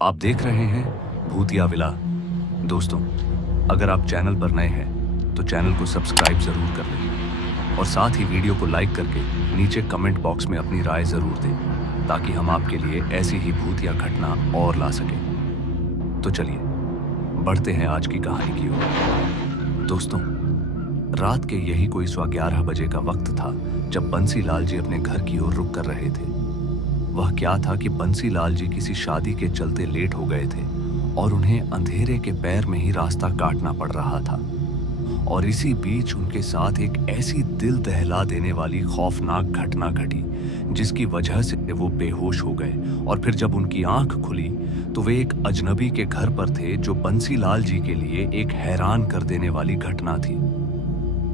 आप देख रहे हैं भूतिया विला। दोस्तों, अगर आप चैनल पर नए हैं तो चैनल को सब्सक्राइब जरूर कर लें और साथ ही वीडियो को लाइक करके नीचे कमेंट बॉक्स में अपनी राय जरूर दें ताकि हम आपके लिए ऐसी ही भूतिया घटना और ला सकें। तो चलिए बढ़ते हैं आज की कहानी की ओर। दोस्तों, रात के यही कोई 11:15 बजे का वक्त था जब बंसीलाल जी अपने घर की ओर रुक कर रहे थे। वह क्या था कि बंसीलाल जी किसी शादी के चलते लेट हो गए थे और उन्हें अंधेरे के पैर में ही रास्ता काटना पड़ रहा था। और इसी बीच उनके साथ एक ऐसी दिल दहला देने वाली खौफनाक घटना घटी जिसकी वजह से वो बेहोश हो गए। और फिर जब उनकी आंख खुली तो वे एक अजनबी के घर पर थे, जो बंसीलाल जी के लिए एक हैरान कर देने वाली घटना थी।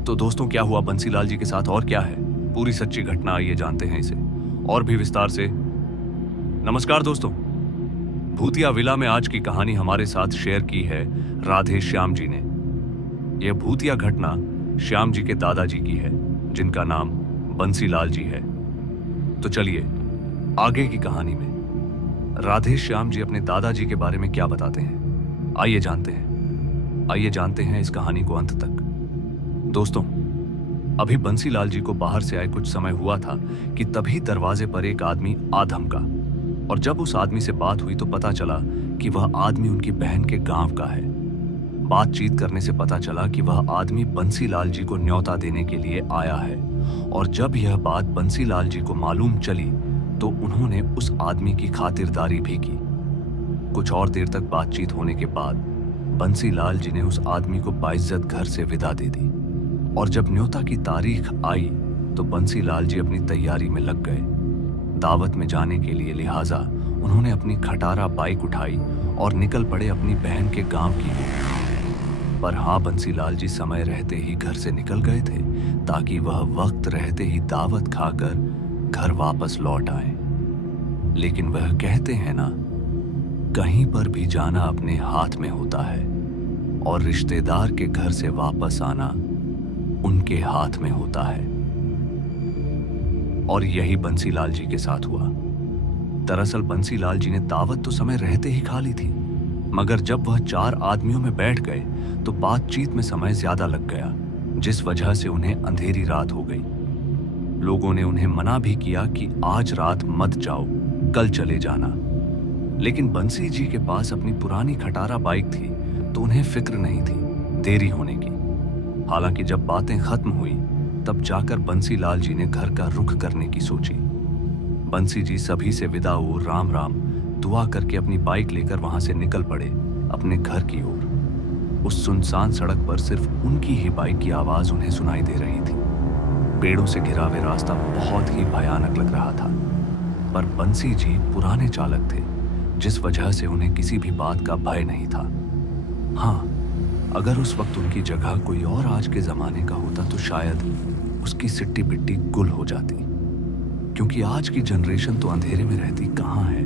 तो दोस्तों, क्या हुआ बंसीलाल जी के साथ और क्या है, पूरी सच्ची घटना आइए जानते हैं इसे और भी विस्तार से। नमस्कार दोस्तों, भूतिया विला में आज की कहानी हमारे साथ शेयर की है राधे श्याम जी ने। यह भूतिया घटना श्याम जी के दादाजी की है जिनका नाम बंसीलाल जी है। तो चलिए आगे की कहानी में राधे श्याम जी अपने दादाजी के बारे में क्या बताते हैं, आइए जानते हैं इस कहानी को अंत तक। दोस्तों, अभी बंसीलाल जी को बाहर से आए कुछ समय हुआ था कि तभी दरवाजे पर एक आदमी आ धमका। और जब उस आदमी से बात हुई तो पता चला कि वह आदमी उनकी बहन के गांव का है। बातचीत करने से पता चला कि वह आदमी बंसीलाल जी को न्योता देने के लिए आया है। और जब यह बात बंसीलाल जी को मालूम चली तो उन्होंने उस आदमी की खातिरदारी भी की। कुछ और देर तक बातचीत होने के बाद बंसीलाल जी ने उस आदमी को बाइज्जत घर से विदा दे दी। और जब न्योता की तारीख आई तो बंसीलाल जी अपनी तैयारी में लग गए दावत में जाने के लिए। लिहाजा उन्होंने अपनी खटारा बाइक उठाई और निकल पड़े अपनी बहन के गांव की ओर। पर हाँ, बंसीलाल जी समय रहते ही घर से निकल गए थे ताकि वह वक्त रहते ही दावत खाकर घर वापस लौट आए। लेकिन वह कहते हैं ना, कहीं पर भी जाना अपने हाथ में होता है और रिश्तेदार के घर से वापस आना उनके हाथ में होता है। और यही बंसीलाल जी के साथ हुआ। दरअसल बंसीलाल जी ने दावत तो समय रहते ही खा ली थी, मगर जब वह 4 आदमियों में बैठ गए तो बातचीत में समय ज्यादा लग गया, जिस वजह से उन्हें अंधेरी रात हो गई। लोगों ने उन्हें मना भी किया कि आज रात मत जाओ, कल चले जाना। लेकिन बंसी जी के पास अपनी पुरानी खटारा बाइक थी तो उन्हें फिक्र नहीं थी देरी होने की। हालांकि जब बातें खत्म हुई तब जाकर बंसीलाल जी ने घर का रुख करने की सोची। बंसी जी सभी से विदा हो राम राम दुआ करके अपनी बाइक लेकर वहां से निकल पड़े अपने घर की ओर। उस सुनसान सड़क पर सिर्फ उनकी ही बाइक की आवाज उन्हें सुनाई दे रही थी। पेड़ों से घिरा हुआ रास्ता बहुत ही भयानक लग रहा था, पर बंसी जी पुराने चालक थे जिस वजह से उन्हें किसी भी बात का भय नहीं था। हाँ, अगर उस वक्त उनकी जगह कोई और आज के जमाने का होता तो शायद उसकी सिट्टी बिट्टी गुल हो जाती, क्योंकि आज की जनरेशन तो अंधेरे में रहती कहाँ है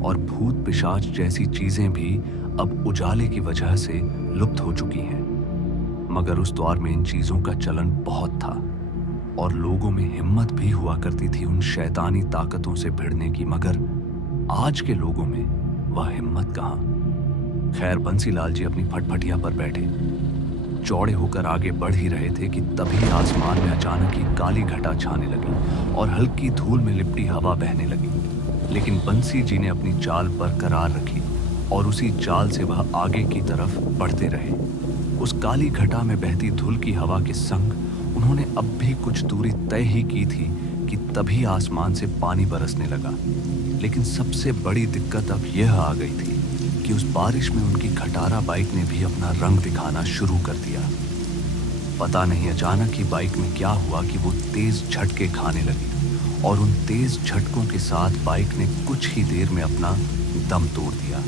और भूत पिशाच जैसी चीजें भी अब उजाले की वजह से लुप्त हो चुकी हैं। मगर उस दौर में इन चीजों का चलन बहुत था और लोगों में हिम्मत भी हुआ करती थी उन शैतानी ताकतों से भिड़ने की, मगर आज के लोगों में वह हिम्मत कहाँ। खैर, बंसीलाल जी अपनी फटफटिया पर बैठे चौड़े होकर आगे बढ़ ही रहे थे कि तभी आसमान में अचानक ही काली घटा छाने लगी और हल्की धूल में लिपटी हवा बहने लगी। लेकिन बंसी जी ने अपनी चाल बरकरार रखी और उसी चाल से वह आगे की तरफ बढ़ते रहे। उस काली घटा में बहती धूल की हवा के संग उन्होंने अब भी कुछ दूरी तय ही की थी कि तभी आसमान से पानी बरसने लगा। लेकिन सबसे बड़ी दिक्कत अब यह आ गई थी कि उस बारिश में उनकी खटारा बाइक ने भी अपना रंग दिखाना शुरू कर दिया। पता नहीं अचानक ही बाइक में क्या हुआ कि वो तेज झटके खाने लगी और उन तेज झटकों के साथ बाइक ने कुछ ही देर में अपना दम तोड़ दिया।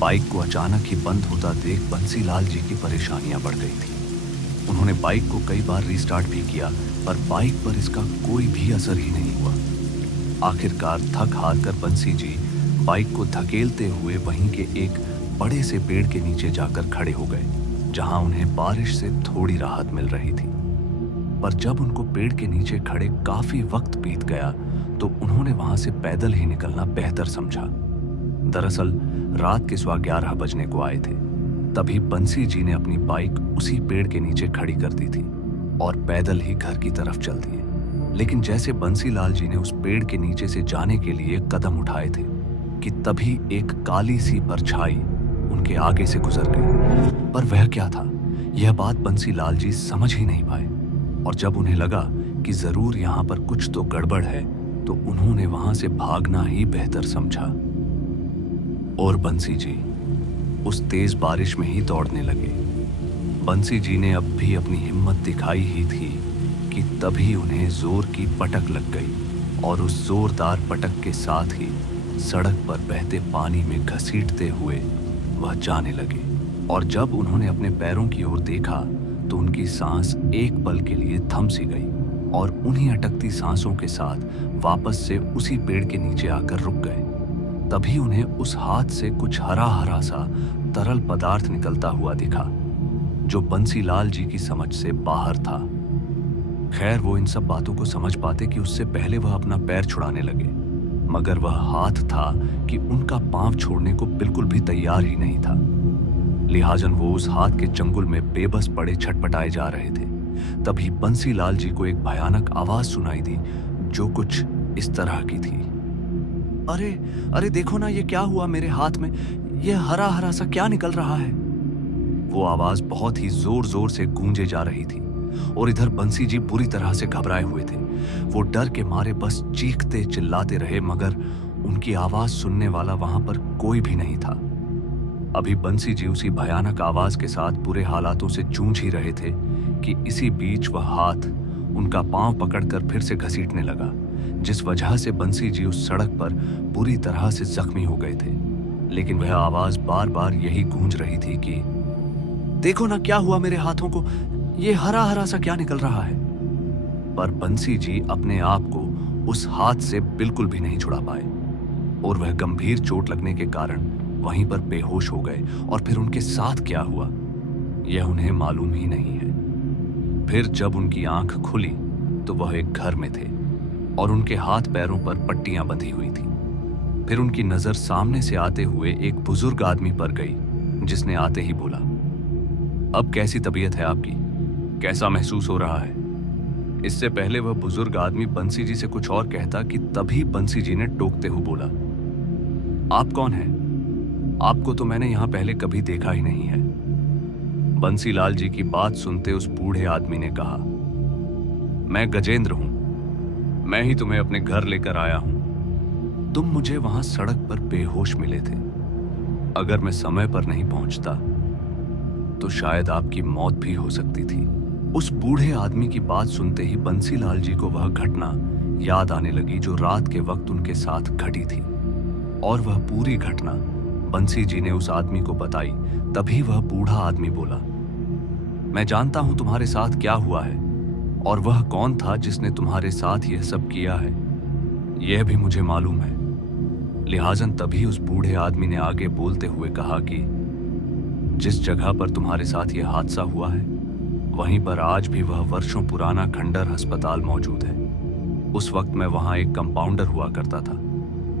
बाइक को अचानक ही बंद होता देख बंसीलाल जी की परेशानियां बढ़ गई थी। उन्होंने बाइक को कई बार रीस्टार्ट भी किया, पर बाइक पर इसका कोई भी असर ही नहीं हुआ। आखिरकार थक हार कर बंसी जी बाइक को धकेलते हुए वहीं के एक बड़े से पेड़ के नीचे जाकर खड़े हो गए, जहां उन्हें बारिश से थोड़ी राहत मिल रही थी। पर जब उनको पेड़ के नीचे खड़े काफी वक्त बीत गया तो उन्होंने वहां से पैदल ही निकलना बेहतर समझा। दरअसल रात के 11:15 बजने को आए थे। तभी बंसी जी ने अपनी बाइक उसी पेड़ के नीचे खड़ी कर दी थी और पैदल ही घर की तरफ चल दिए। लेकिन जैसे बंसीलाल जी ने उस पेड़ के नीचे से जाने के लिए कदम उठाए थे कि तभी एक काली सी परछाई उनके आगे से गुजर गई। पर वह क्या था, यह बात बंसीलाल जी समझ ही नहीं पाए। और जब उन्हें लगा कि जरूर यहाँ पर कुछ तो गड़बड़ है, तो उन्होंने वहां से भागना ही बेहतर समझा। और बंसी जी उस तेज बारिश में ही दौड़ने लगे। बंसी जी ने अब भी अपनी हिम्मत दिखाई ही थी कि तभी उन्हें जोर की पटक लग गई और उस जोरदार पटक के साथ ही सड़क पर बहते पानी में घसीटते हुए वह जाने लगे। और जब उन्होंने अपने पैरों की ओर देखा तो उनकी सांस एक पल के लिए थम सी गई और उन्हीं अटकती सांसों के साथ वापस से उसी पेड़ के नीचे आकर रुक गए। तभी उन्हें उस हाथ से कुछ हरा हरा सा तरल पदार्थ निकलता हुआ दिखा, जो बंसीलाल जी की समझ से बाहर था। खैर, वो इन सब बातों को समझ पाते कि उससे पहले वह अपना पैर छुड़ाने लगे, मगर वह हाथ था कि उनका पांव छोड़ने को बिल्कुल भी तैयार ही नहीं था। लिहाजन वो उस हाथ के चंगुल में बेबस पड़े छटपटाए जा रहे थे। तभी बंसीलाल जी को एक भयानक आवाज सुनाई दी, जो कुछ इस तरह की थी। अरे अरे देखो ना, ये क्या हुआ मेरे हाथ में, ये हरा हरा सा क्या निकल रहा है। वो आवाज बहुत ही जोर जोर से गूंजे जा रही थी और इधर बंसी जी बुरी तरह से घबराए हुए थे। वो डर के मारे बस चीखते चिल्लाते रहे, मगर उनकी आवाज सुनने वाला वहां पर कोई भी नहीं था। अभी बंसी जी उसी भयानक आवाज के साथ बुरे हालातों से जूझ ही रहे थे कि इसी बीच वह हाथ उनका पांव पकड़कर फिर से घसीटने लगा, जिस वजह से बंसी जी उस सड़क पर बुरी तरह से जख्मी हो गए थे। लेकिन वह आवाज बार बार यही गूंज रही थी कि देखो ना क्या हुआ मेरे हाथों को, ये हरा हरा सा क्या निकल रहा है। पर बंसी जी अपने आप को उस हाथ से बिल्कुल भी नहीं छुड़ा पाए और वह गंभीर चोट लगने के कारण वहीं पर बेहोश हो गए। और फिर उनके साथ क्या हुआ, यह उन्हें मालूम ही नहीं है। फिर जब उनकी आंख खुली तो वह एक घर में थे और उनके हाथ पैरों पर पट्टियां बंधी हुई थी। फिर उनकी नजर सामने से आते हुए एक बुजुर्ग आदमी पर गई, जिसने आते ही बोला, अब कैसी तबीयत है आपकी, कैसा महसूस हो रहा है। इससे पहले वह बुजुर्ग आदमी बंसी जी से कुछ और कहता कि तभी बंसी जी ने टोकते हुए बोला, आप कौन हैं? आपको तो मैंने यहां पहले कभी देखा ही नहीं है। बंसीलाल जी की बात सुनते उस बूढ़े आदमी ने कहा, मैं गजेंद्र हूं, मैं ही तुम्हें अपने घर लेकर आया हूं। तुम मुझे वहां सड़क पर बेहोश मिले थे। अगर मैं समय पर नहीं पहुंचता तो शायद आपकी मौत भी हो सकती थी। उस बूढ़े आदमी की बात सुनते ही बंसीलाल जी को वह घटना याद आने लगी जो रात के वक्त उनके साथ घटी थी। और वह पूरी घटना बंसी जी ने उस आदमी को बताई। तभी वह बूढ़ा आदमी बोला, मैं जानता हूं तुम्हारे साथ क्या हुआ है और वह कौन था जिसने तुम्हारे साथ यह सब किया है, यह भी मुझे मालूम है। लिहाजन तभी उस बूढ़े आदमी ने आगे बोलते हुए कहा कि जिस जगह पर तुम्हारे साथ यह हादसा हुआ है, वहीं पर आज भी वह वर्षों पुराना खंडर अस्पताल मौजूद है। उस वक्त मैं वहां एक कंपाउंडर हुआ करता था,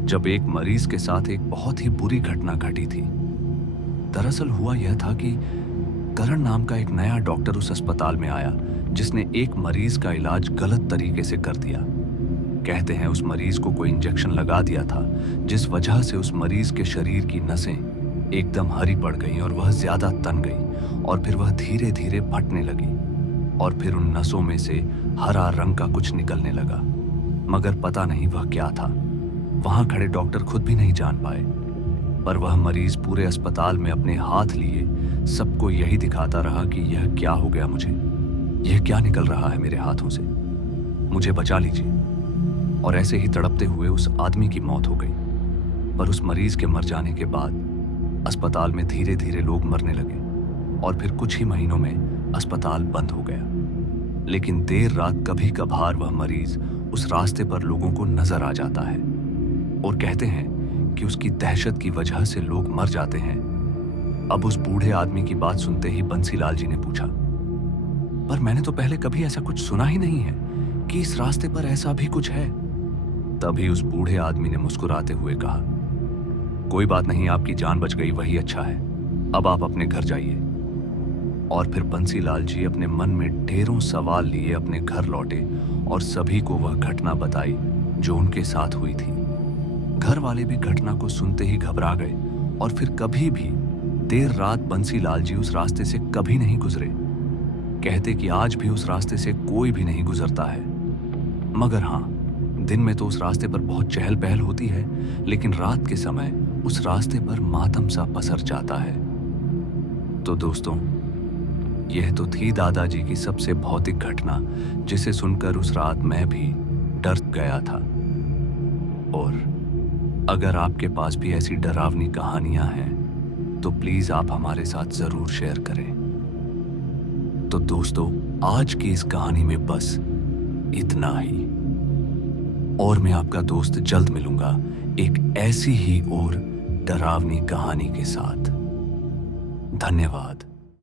जब एक मरीज के साथ एक बहुत ही बुरी घटना घटी थी। दरअसल हुआ यह था कि करण नाम का एक नया डॉक्टर उस अस्पताल में आया, जिसने एक मरीज का इलाज गलत तरीके से कर दिया। कहते हैं उस मरीज को कोई इंजेक्शन लगा दिया था, जिस वजह से उस मरीज के शरीर की नसें एकदम हरी पड़ गईं और वह ज्यादा तन गई और फिर वह धीरे धीरे फटने लगी और फिर उन नसों में से हरा रंग का कुछ निकलने लगा, मगर पता नहीं वह क्या था। वहां खड़े डॉक्टर खुद भी नहीं जान पाए। पर वह मरीज पूरे अस्पताल में अपने हाथ लिए सबको यही दिखाता रहा कि यह क्या हो गया मुझे, यह क्या निकल रहा है मेरे हाथों से, मुझे बचा लीजिए। और ऐसे ही तड़पते हुए उस आदमी की मौत हो गई। पर उस मरीज के मर जाने के बाद अस्पताल में धीरे धीरे लोग मरने लगे और फिर कुछ ही महीनों में अस्पताल बंद हो गया। लेकिन देर रात कभी कभार वह मरीज उस रास्ते पर लोगों को नजर आ जाता है और कहते हैं कि उसकी दहशत की वजह से लोग मर जाते हैं। अब उस बूढ़े आदमी की बात सुनते ही बंसीलाल जी ने पूछा, पर मैंने तो पहले कभी ऐसा कुछ सुना ही नहीं है कि इस रास्ते पर ऐसा भी कुछ है। तभी उस बूढ़े आदमी ने मुस्कुराते हुए कहा, कोई बात नहीं, आपकी जान बच गई, वही अच्छा है। अब आप अपने घर जाइए। और फिर बंसीलाल जी अपने मन में ढेरों सवाल लिए अपने घर लौटे और सभी को वह घटना बताई जो उनके साथ हुई थी। घर वाले भी घटना को सुनते ही घबरा गए और फिर कभी भी देर रात बंसीलाल जी उस रास्ते से कभी नहीं गुजरे। कहते कि आज भी उस रास्ते से कोई भी नहीं गुजरता है। मगर हाँ, दिन में तो उस रास्ते पर बहुत चहल पहल होती है, लेकिन रात के समय उस रास्ते पर मातम सा पसर जाता है। तो दोस्तों, यह तो थी दादाजी की सबसे भौतिक घटना, जिसे सुनकर उस रात मैं भी डर गया था। और अगर आपके पास भी ऐसी डरावनी कहानियां हैं तो प्लीज आप हमारे साथ जरूर शेयर करें। तो दोस्तों, आज की इस कहानी में बस इतना ही। और मैं आपका दोस्त जल्द मिलूंगा एक ऐसी ही और डरावनी कहानी के साथ। धन्यवाद।